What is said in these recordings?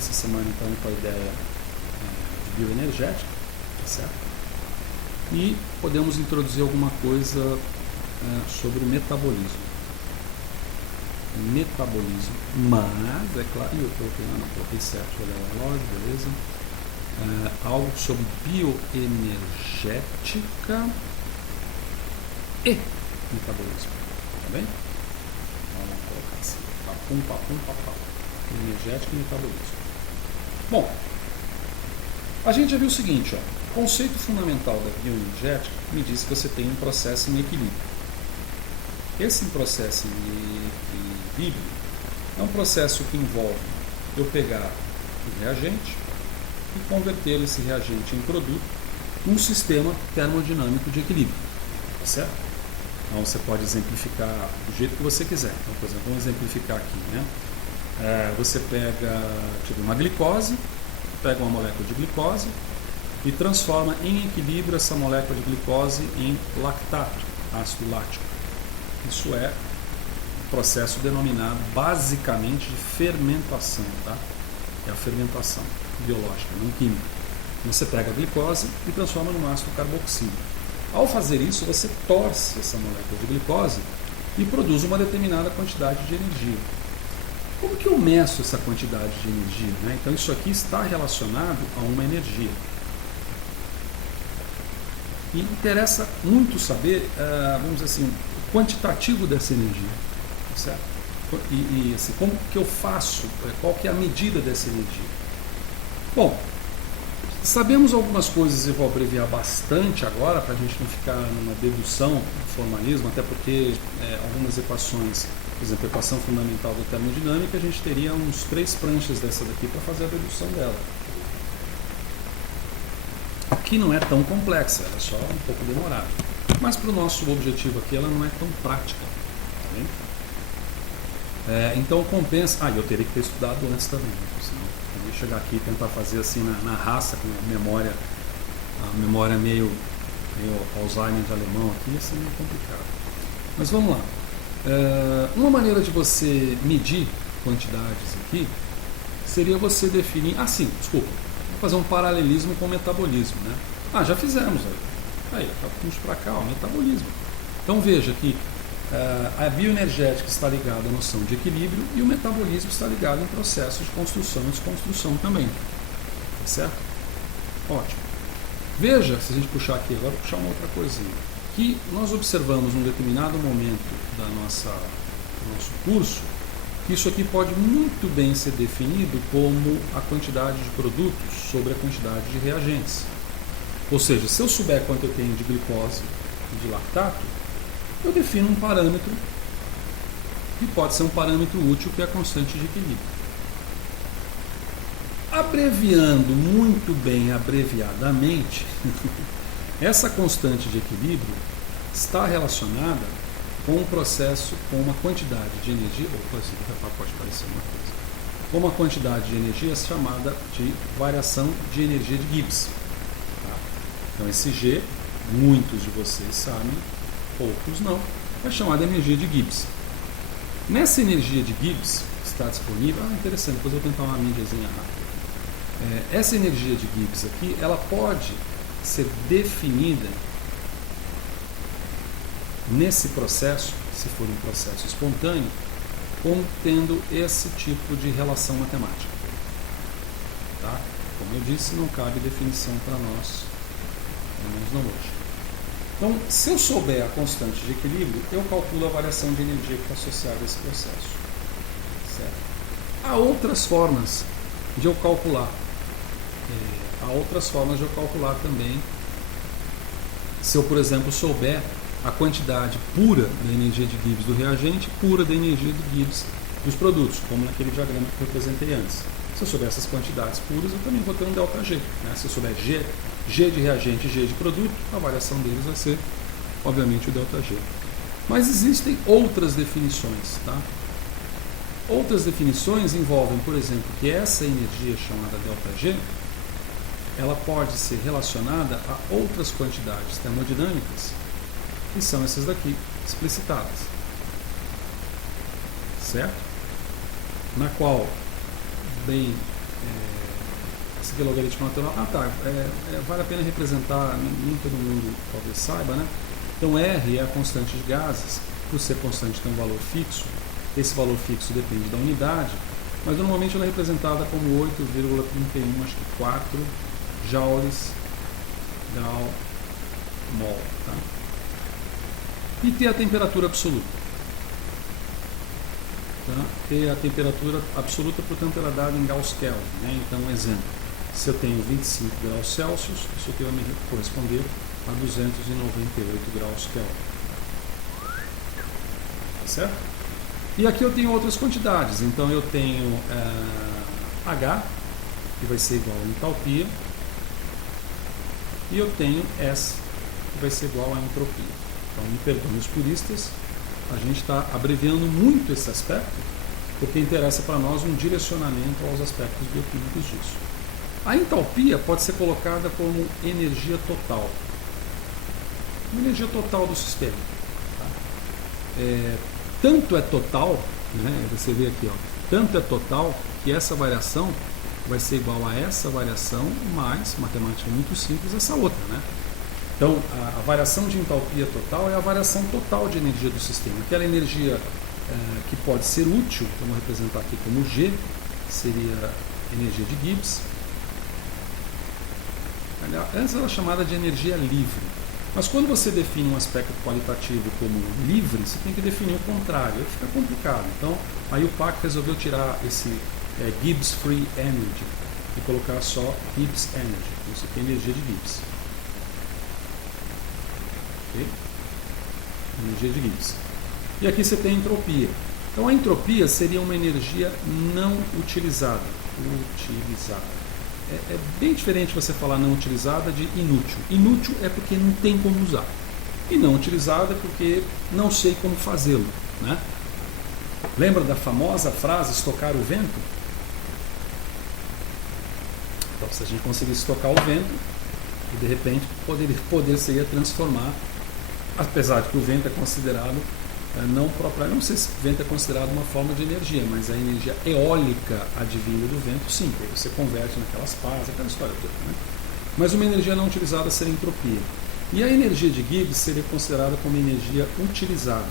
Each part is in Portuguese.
essa semana então com a ideia de bioenergética, tá certo? E podemos introduzir alguma coisa sobre o metabolismo. Mas, é claro, eu coloquei certo, olha o relógio, beleza? Algo sobre bioenergética e metabolismo, tá bem? Vamos colocar assim, papum. Energética e metabolismo. Bom, a gente já viu o seguinte, ó, o conceito fundamental da bioenergética me diz que você tem um processo em equilíbrio. Esse processo em equilíbrio é um processo que envolve eu pegar o reagente e converter esse reagente em produto num sistema termodinâmico de equilíbrio, tá certo? Então você pode exemplificar do jeito que você quiser. Então, por exemplo, vamos exemplificar aqui, né? Você pega uma glicose, pega uma molécula de glicose e transforma em equilíbrio essa molécula de glicose em lactato, ácido lático. Isso é um processo denominado basicamente de fermentação, tá? É a fermentação biológica, não química. Você pega a glicose e transforma num ácido carboxílico. Ao fazer isso, você torce essa molécula de glicose e produz uma determinada quantidade de energia. Como que eu meço essa quantidade de energia, né? Então isso aqui está relacionado a uma energia. E interessa muito saber, vamos dizer assim, o quantitativo dessa energia, certo? E assim, como que eu faço, qual que é a medida dessa energia? Bom, sabemos algumas coisas, eu vou abreviar bastante agora, para a gente não ficar numa dedução, no formalismo, até porque algumas equações, por exemplo, a equação fundamental da termodinâmica, a gente teria uns 3 pranchas dessa daqui para fazer a dedução dela. Aqui não é tão complexa, ela é só um pouco demorada. Mas para o nosso objetivo aqui, ela não é tão prática. Tá bem? Então compensa. Eu teria que ter estudado antes também, senão eu ia chegar aqui e tentar fazer assim na raça, com a memória meio Alzheimer de alemão aqui, ia ser meio complicado. Mas vamos lá. Uma maneira de você medir quantidades aqui seria você definir. Vou fazer um paralelismo com o metabolismo, né? Já fizemos aí. Vamos para cá, o metabolismo. Então veja que a bioenergética está ligada à noção de equilíbrio e o metabolismo está ligado em processo de construção e desconstrução também. Tá certo? Ótimo. Veja, se a gente puxar aqui agora, vou puxar uma outra coisinha. Que nós observamos num determinado momento do nosso curso, que isso aqui pode muito bem ser definido como a quantidade de produtos sobre a quantidade de reagentes. Ou seja, se eu souber quanto eu tenho de glicose e de lactato, eu defino um parâmetro que pode ser um parâmetro útil, que é a constante de equilíbrio. Abreviando muito bem, abreviadamente, essa constante de equilíbrio está relacionada com um processo, com uma quantidade de energia, pode parecer uma coisa, com uma quantidade de energia chamada de variação de energia de Gibbs. Tá? Então esse G, muitos de vocês sabem, poucos não, é chamada energia de Gibbs. Nessa energia de Gibbs está disponível, interessante, depois eu vou tentar uma mídiazinha rápida. Essa energia de Gibbs aqui, ela pode ser definida nesse processo, se for um processo espontâneo, como tendo esse tipo de relação matemática. Tá? Como eu disse, não cabe definição para nós, pelo menos não hoje. Então, se eu souber a constante de equilíbrio, eu calculo a variação de energia que está associada a esse processo. Certo? Há outras formas de eu calcular. Também, se eu, por exemplo, souber a quantidade pura da energia de Gibbs do reagente, pura da energia de Gibbs dos produtos, como naquele diagrama que eu representei antes. Se eu souber essas quantidades puras, eu também vou ter um ΔG. Né? Se eu souber G de reagente e G de produto, a variação deles vai ser, obviamente, o ΔG. Mas existem outras definições. Tá? Outras definições envolvem, por exemplo, que essa energia chamada ΔG, ela pode ser relacionada a outras quantidades termodinâmicas, que são essas daqui, explicitadas. Certo? Na qual, bem Esse aqui é logaritmo natural. Vale a pena representar, nem todo mundo talvez saiba, né? Então R é a constante de gases, por ser constante tem um valor fixo, esse valor fixo depende da unidade, mas normalmente ela é representada como 8,31, acho que 4 joules grau mol. Tá? E T é a temperatura absoluta. Tá? T é a temperatura absoluta, portanto ela é dada em Gauss Kelvin. Né? Então, exemplo, se eu tenho 25 graus Celsius, isso aqui vai me corresponder a 298 graus Kelvin. Tá certo? E aqui eu tenho outras quantidades. Então eu tenho H, que vai ser igual a entalpia, e eu tenho S, que vai ser igual a entropia. Então, me perdoem os puristas, a gente está abreviando muito esse aspecto, porque interessa para nós um direcionamento aos aspectos bioquímicos disso. A entalpia pode ser colocada como energia total. Uma energia total do sistema. Tá? Tanto é total, né, você vê aqui, ó, tanto é total que essa variação vai ser igual a essa variação mais, matemática muito simples, essa outra. Né? Então, a variação de entalpia total é a variação total de energia do sistema. Aquela energia que pode ser útil, vamos representar aqui como G, seria energia de Gibbs. Essa era chamada de energia livre. Mas quando você define um aspecto qualitativo como livre, você tem que definir o contrário, aí fica complicado. Então, aí o PAC resolveu tirar esse Gibbs Free Energy e colocar só Gibbs Energy. Isso aqui é energia de Gibbs. Okay? Energia de Gibbs. E aqui você tem a entropia. Então a entropia seria uma energia não utilizada. É bem diferente você falar não utilizada de inútil. Inútil é porque não tem como usar. E não utilizada é porque não sei como fazê-lo. Né? Lembra da famosa frase estocar o vento? Então, se a gente conseguisse estocar o vento, e de repente poder seria transformar, apesar de que o vento é considerado não próprio, não sei se o vento é considerado uma forma de energia, mas a energia eólica advinda do vento, sim, porque você converte naquelas pás, aquela história toda. Né? Mas uma energia não utilizada seria entropia. E a energia de Gibbs seria considerada como energia utilizada.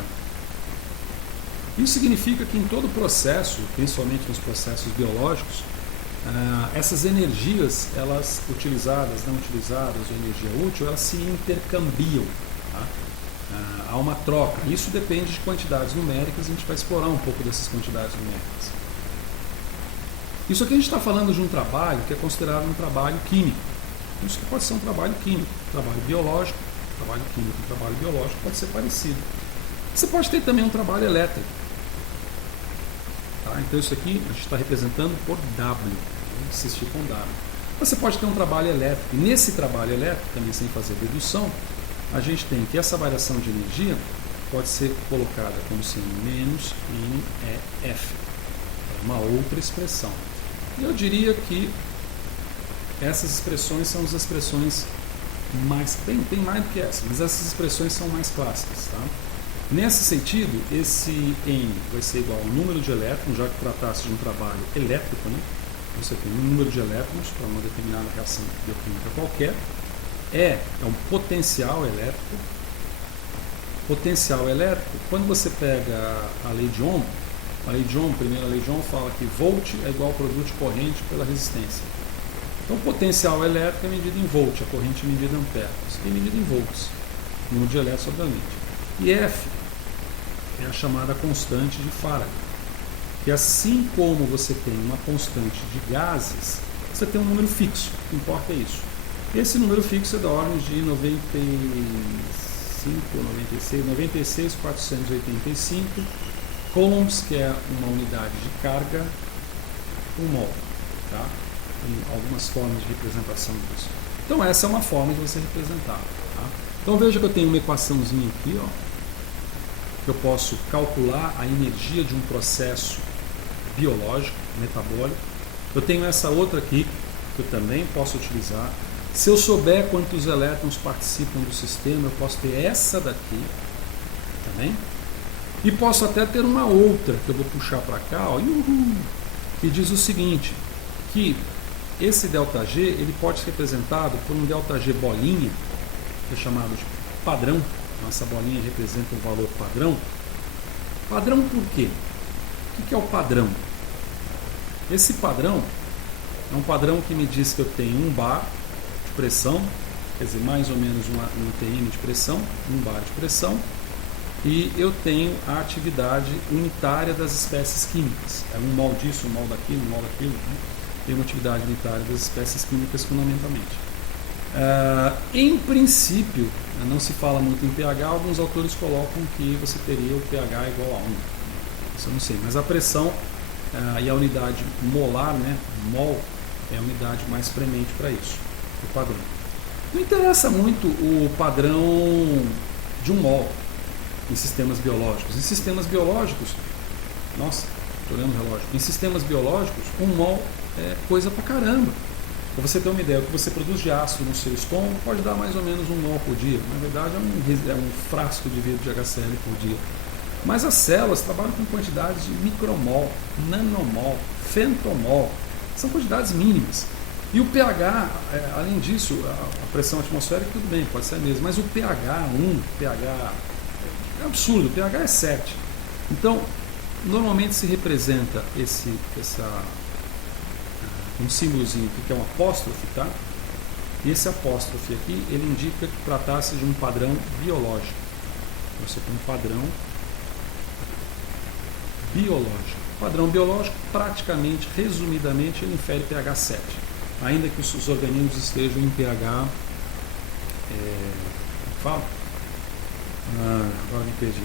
Isso significa que em todo processo, principalmente nos processos biológicos, essas energias, elas utilizadas, não utilizadas, ou energia útil, elas se intercambiam. Tá? Há uma troca. Isso depende de quantidades numéricas, a gente vai explorar um pouco dessas quantidades numéricas. Isso aqui a gente está falando de um trabalho que é considerado um trabalho químico. Isso que pode ser um trabalho químico, trabalho biológico, trabalho químico e trabalho biológico pode ser parecido. Você pode ter também um trabalho elétrico. Tá? Então isso aqui a gente está representando por W, insistir com W. Você pode ter um trabalho elétrico, e nesse trabalho elétrico, também sem fazer dedução, a gente tem que essa variação de energia pode ser colocada como sendo menos NEF. É uma outra expressão. E eu diria que essas expressões são as expressões mais... Tem mais do que essa, mas essas expressões são mais clássicas. Tá? Nesse sentido, esse N vai ser igual ao número de elétrons, já que tratasse de um trabalho elétrico, né? Você tem um número de elétrons para uma determinada reação bioquímica qualquer. É um potencial elétrico. Potencial elétrico, quando você pega a lei de Ohm, primeira lei de Ohm fala que volt é igual ao produto de corrente pela resistência. Então, o potencial elétrico é medido em volt, a corrente é medida em ampere. Isso aqui é medido em volts, número de elétrons, obviamente. E F é a chamada constante de Faraday, que assim como você tem uma constante de gases, você tem um número fixo, o que importa é isso. Esse número fixo é da ordem de 96.485 coulombs, que é uma unidade de carga, um mol. Tá? Tem algumas formas de representação disso. Então essa é uma forma de você representar. Tá? Então veja que eu tenho uma equaçãozinha aqui, ó, que eu posso calcular a energia de um processo biológico, metabólico. Eu tenho essa outra aqui, que eu também posso utilizar. Se eu souber quantos elétrons participam do sistema, eu posso ter essa daqui, também. E posso até ter uma outra, que eu vou puxar para cá, ó, que diz o seguinte: que esse ΔG ele pode ser representado por um ΔG bolinha, que é chamado de padrão. Nossa bolinha representa um valor padrão. Padrão por quê? O que é o padrão? Esse padrão é um padrão que me diz que eu tenho um bar de pressão, quer dizer, mais ou menos um TM de pressão, um bar de pressão, e eu tenho a atividade unitária das espécies químicas. É um mol disso, um mol daquilo, um mol daquilo. Né? Tem uma atividade unitária das espécies químicas fundamentalmente. Em princípio, não se fala muito em pH, alguns autores colocam que você teria o pH igual a 1. Isso eu não sei, mas a pressão e a unidade molar, né, mol, é a unidade mais premente para isso, o padrão. Não interessa muito o padrão de um mol em sistemas biológicos. Em sistemas biológicos, nossa, estou olhando o relógio, em sistemas biológicos, um mol é coisa pra caramba. Para você ter uma ideia, o que você produz de ácido no seu estômago pode dar mais ou menos 1 mol por dia. Na verdade, é um frasco de vidro de HCl por dia. Mas as células trabalham com quantidades de micromol, nanomol, femtomol. São quantidades mínimas. E o pH, além disso, a pressão atmosférica tudo bem, pode ser a mesma, mas o pH 1, pH é absurdo, o pH é 7. Então, normalmente se representa um símbolozinho que é um apóstrofe, tá? E esse apóstrofe aqui, ele indica que tratasse de um padrão biológico. Você tem um padrão biológico. O padrão biológico, praticamente, resumidamente, ele infere pH 7. Ainda que os organismos estejam em pH... fala? Agora me perdi.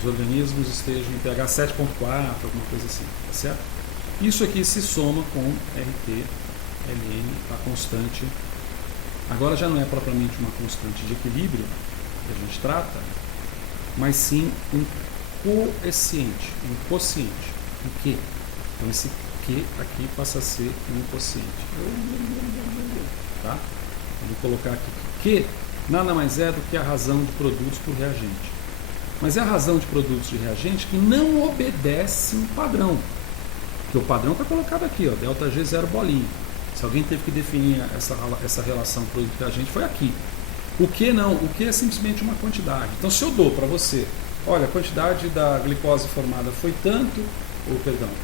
Os organismos estejam em pH 7.4, alguma coisa assim, tá certo? Isso aqui se soma com RT, Ln, a constante. Agora já não é propriamente uma constante de equilíbrio que a gente trata, mas sim um coeficiente, um quociente, um Q. Então esse Q aqui passa a ser um quociente. Tá? Vou colocar aqui Q nada mais é do que a razão de produtos por reagente. Mas é a razão de produtos de reagente que não obedece um padrão. Porque o padrão está colocado aqui, ó, ΔG 0 bolinha. Se alguém teve que definir essa relação produto-reagente, foi aqui. O que não? O que é simplesmente uma quantidade. Então, se eu dou para você, olha, a quantidade da glicose formada foi tanto,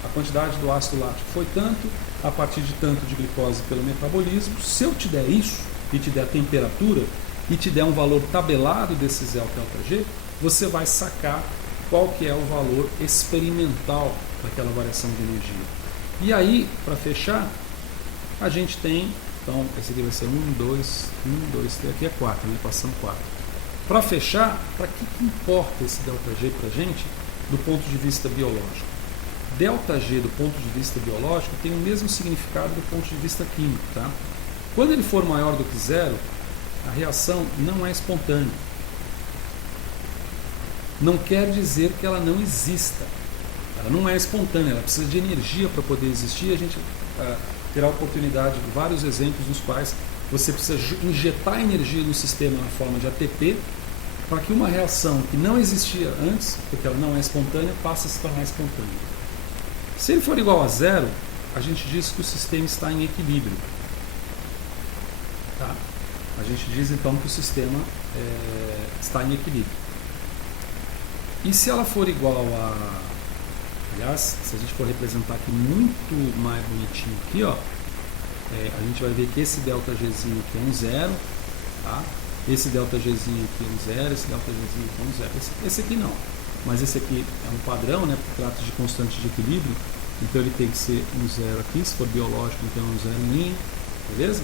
a quantidade do ácido lático foi tanto, a partir de tanto de glicose pelo metabolismo, se eu te der isso, e te der a temperatura, e te der um valor tabelado desse ΔG, você vai sacar qual que é o valor experimental daquela variação de energia. E aí, para fechar, a gente tem, então, esse aqui vai ser 1, 2, 3, aqui é 4, né? Passando 4. Para fechar, para que importa esse ΔG para a gente do ponto de vista biológico? ΔG do ponto de vista biológico tem o mesmo significado do ponto de vista químico. Tá? Quando ele for maior do que zero, a reação não é espontânea. Não quer dizer que ela não exista. Ela não é espontânea, ela precisa de energia para poder existir. A gente terá a oportunidade de vários exemplos nos quais você precisa injetar energia no sistema na forma de ATP para que uma reação que não existia antes, porque ela não é espontânea, passe a se tornar espontânea. Se ele for igual a zero, a gente diz que o sistema está em equilíbrio. Tá? A gente diz então que o sistema está em equilíbrio. E se ela for igual a... Aliás, se a gente for representar aqui muito mais bonitinho aqui, ó, a gente vai ver que esse ΔGzinho aqui é um zero, tá? Esse ΔGzinho aqui é um zero, esse ΔGzinho aqui é um zero. Esse aqui não, mas esse aqui é um padrão, né? Porque trata de constante de equilíbrio, então ele tem que ser um zero aqui, se for biológico, então é um zero em linha, beleza?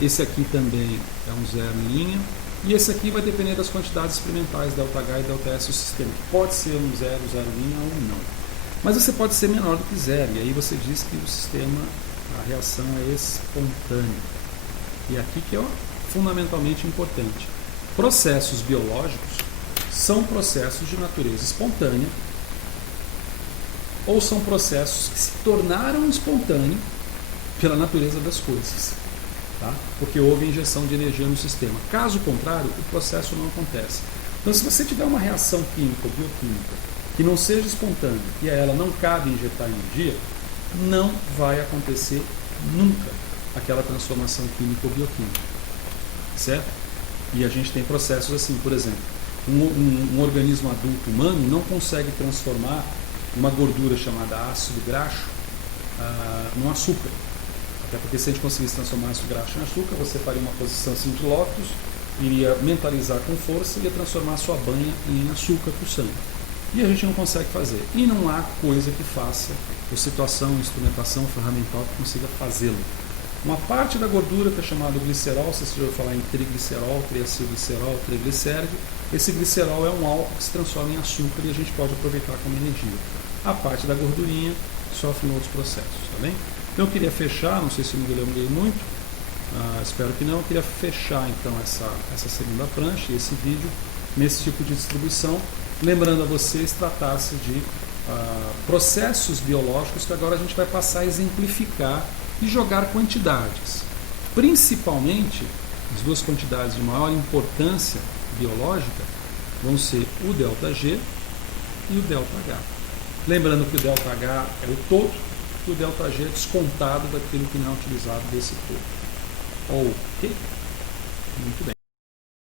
Esse aqui também é um zero em linha. E esse aqui vai depender das quantidades experimentais ΔH e ΔS do sistema, que pode ser um zero, zero linha ou não. Mas você pode ser menor do que zero, e aí você diz que o sistema, a reação é espontânea. E aqui que é fundamentalmente importante. Processos biológicos são processos de natureza espontânea, ou são processos que se tornaram espontâneos pela natureza das coisas. Tá? Porque houve injeção de energia no sistema. Caso contrário, o processo não acontece. Então, se você tiver uma reação química ou bioquímica que não seja espontânea e a ela não cabe injetar energia, não vai acontecer nunca aquela transformação química ou bioquímica, certo? E a gente tem processos assim, por exemplo, um organismo adulto humano não consegue transformar uma gordura chamada ácido graxo num açúcar. Até porque se a gente conseguisse transformar ácido graxo em açúcar, você faria uma posição assim de lótus, iria mentalizar com força e ia transformar a sua banha em açúcar para o sangue. E a gente não consegue fazer. E não há coisa que faça, ou situação, instrumentação, ferramental que consiga fazê-lo. Uma parte da gordura que é chamada glicerol, você já ouviu falar em triglicerol, triacilglicerol, triglicérido. Esse glicerol é um álcool que se transforma em açúcar e a gente pode aproveitar como energia. A parte da gordurinha sofre outros processos, tá bem? Então eu queria fechar, não sei se eu me delonguei muito, espero que não, eu queria fechar então essa segunda prancha e esse vídeo nesse tipo de distribuição, lembrando a vocês tratar-se de processos biológicos que agora a gente vai passar a exemplificar e jogar quantidades. Principalmente, as duas quantidades de maior importância biológica vão ser o ΔG e o ΔH. Lembrando que o ΔH é o todo e o ΔG é descontado daquilo que não é utilizado desse todo. Ok? Muito bem.